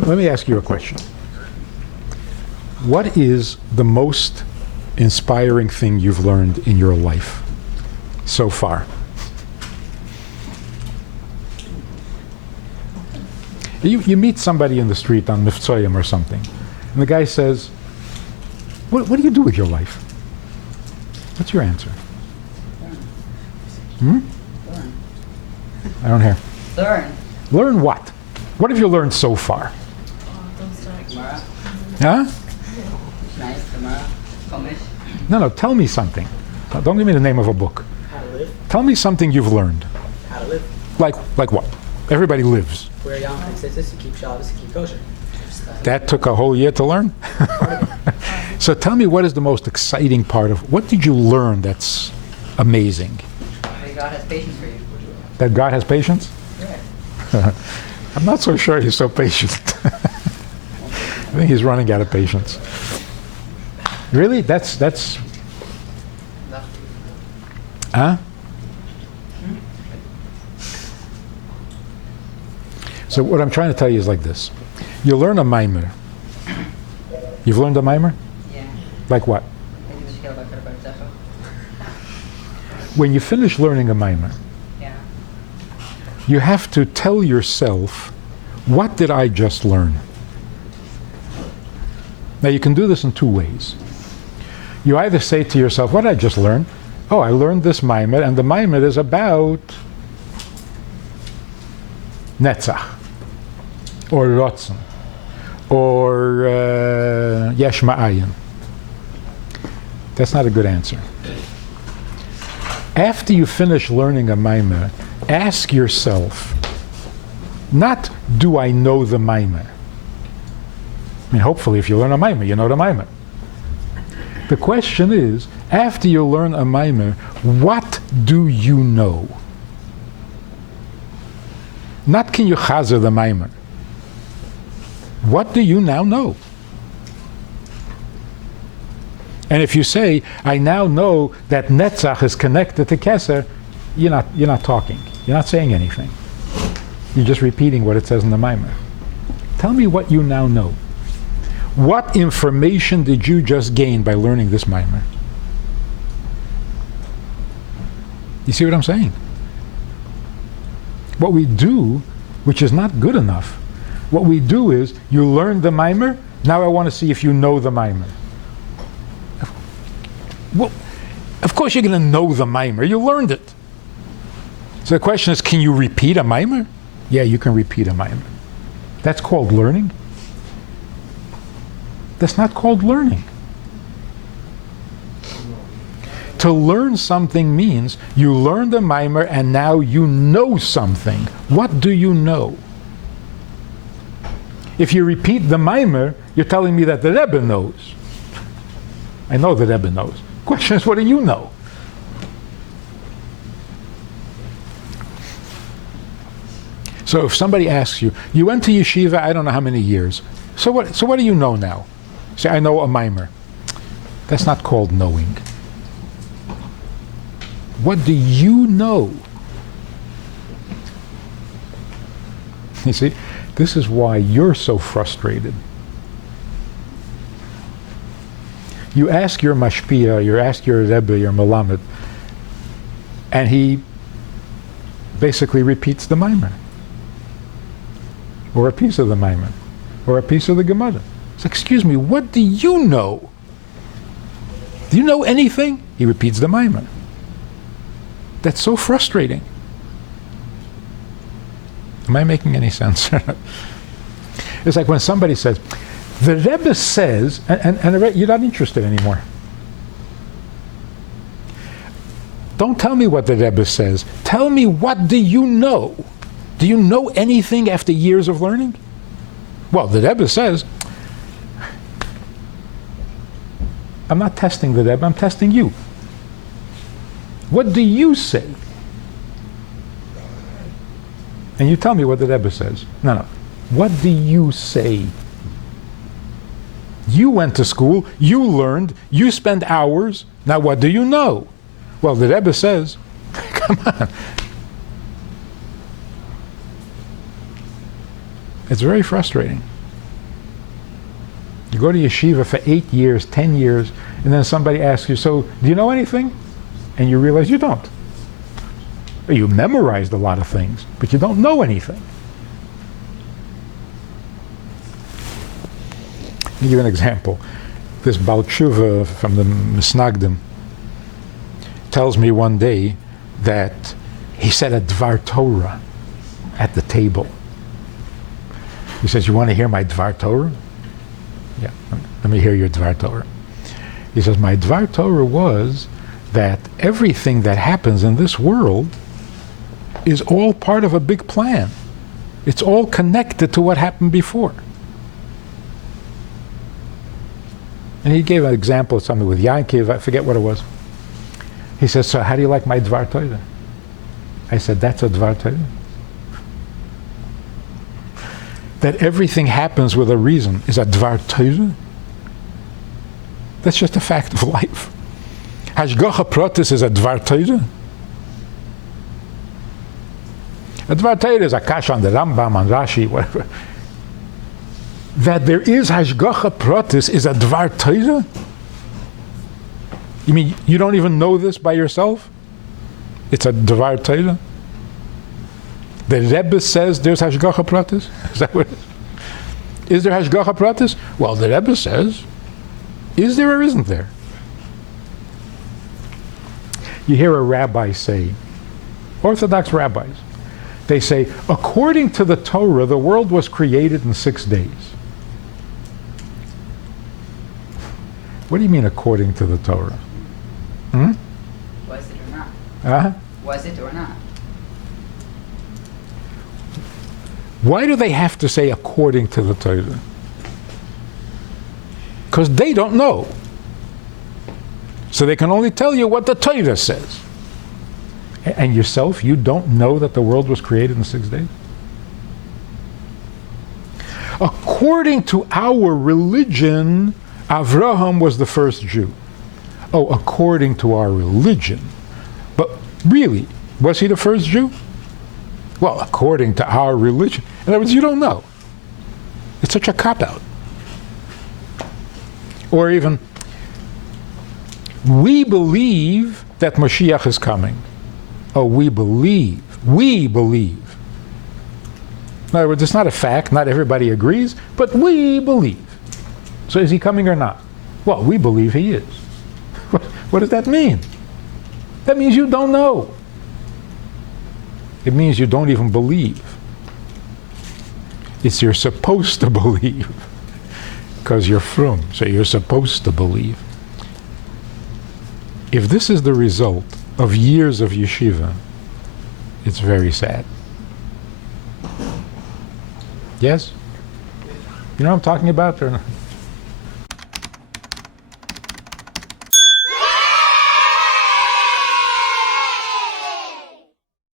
let me ask you a question. What is the most inspiring thing you've learned in your life so far? You meet somebody in the street on Miftzoyim or something, and the guy says, what do you do with your life? What's your answer? Learn. I don't hear. Learn. Learn what? What have you learned so far? Gemara. Huh? Nice. Gemara. Chumash. No, tell me something. Don't give me the name of a book. How to live. Tell me something you've learned. How to live. Like what? Everybody lives. Where Yom says this, you keep Shabbos, you keep kosher. That took a whole year to learn? So tell me, what is the most exciting part of, what did you learn that's amazing? May God has patience for you. That God has patience? Yeah. I'm not so sure he's so patient. I think he's running out of patience. Really? That's huh? So what I'm trying to tell you is like this. You learn a mimer. You've learned a mimer? Yeah. Like what? When you finish learning a mimer, Yeah. you have to tell yourself, what did I just learn? Now you can do this in two ways. You either say to yourself, what did I just learn? Oh, I learned this mimer, and the mimer is about Netzach, or Rotzen, or Yesh Ma'ayin. That's not a good answer. After you finish learning a mimer, ask yourself, not do I know the mimer? I mean, hopefully if you learn a mimer, you know the mimer. The question is, after you learn a mimer, what do you know? Not can you chazer the mimer. What do you now know? And if you say, I now know that Netzach is connected to Keser, you're not talking. You're not saying anything. You're just repeating what it says in the mimer. Tell me what you now know. What information did you just gain by learning this mimer? You see what I'm saying? What we do, which is not good enough, what we do is, you learn the mimer, now I want to see if you know the mimer. Well, of course you're going to know the mimer. You learned it. So the question is, can you repeat a mimer? Yeah, you can repeat a mimer. That's called learning? That's not called learning. To learn something means you learn the mimer and now you know something. What do you know? If you repeat the mimer, you're telling me that the Rebbe knows. I know the Rebbe knows. Question is, what do you know? So if somebody asks you, you went to yeshiva, I don't know how many years. So what do you know now? Say, I know a mimer. That's not called knowing. What do you know? You see, this is why you're so frustrated. You ask your mashpia, you ask your rebbe, your melamed, and he basically repeats the mimer, or a piece of the mimer, or a piece of the Gemara. So, excuse me, what do you know? Do you know anything? He repeats the mimer. That's so frustrating. Am I making any sense? It's like when somebody says, the Rebbe says, and you're not interested anymore. Don't tell me what the Rebbe says. Tell me, what do you know? Do you know anything after years of learning? Well, the Rebbe says. I'm not testing the Rebbe, I'm testing you. What do you say? And you tell me what the Rebbe says. No. What do you say? You went to school, you learned, you spent hours. Now what do you know? Well, the Rebbe says, come on. It's very frustrating. You go to yeshiva for 8 years, 10 years, and then somebody asks you, so do you know anything? And you realize you don't. You memorized a lot of things, but you don't know anything. I'll give you an example. This Baal Tshuva from the Misnagdim tells me one day that he said a Dvar Torah at the table. He says, you want to hear my Dvar Torah? Yeah, let me hear your Dvar Torah. He says, my Dvar Torah was that everything that happens in this world is all part of a big plan. It's all connected to what happened before. And he gave an example of something with Yankiv, I forget what it was. He says, so how do you like my Dvar Torah? I said, that's a Dvar Torah. That everything happens with a reason is a Dvar Torah. That's just a fact of life. Hashgacha Pratis is a Dvar Torah. A Dvar Torah is a kash on the Rambam, on Rashi, whatever. That there is Hashgacha Pratis is a Dvar Torah? You mean you don't even know this by yourself? It's a Dvar Torah? The Rebbe says there's Hashgacha Pratis? Is that what it is? Is there Hashgacha Pratis? Well, the Rebbe says, is there or isn't there? You hear a rabbi say, Orthodox rabbis, they say, according to the Torah, the world was created in 6 days. What do you mean, according to the Torah? Hmm? Was it or not? Uh-huh. Was it or not? Why do they have to say according to the Torah? Because they don't know. So they can only tell you what the Torah says. And yourself, you don't know that the world was created in 6 days? According to our religion, Avraham was the first Jew. Oh, according to our religion. But really, was he the first Jew? Well, according to our religion. In other words, you don't know. It's such a cop-out. Or even, we believe that Mashiach is coming. Oh, we believe. We believe. In other words, it's not a fact. Not everybody agrees, but we believe. So is he coming or not? Well, we believe he is. What does that mean? That means you don't know. It means you don't even believe. It's you're supposed to believe because you're frum, so you're supposed to believe. If this is the result of years of yeshiva, it's very sad. Yes? You know what I'm talking about? Or not?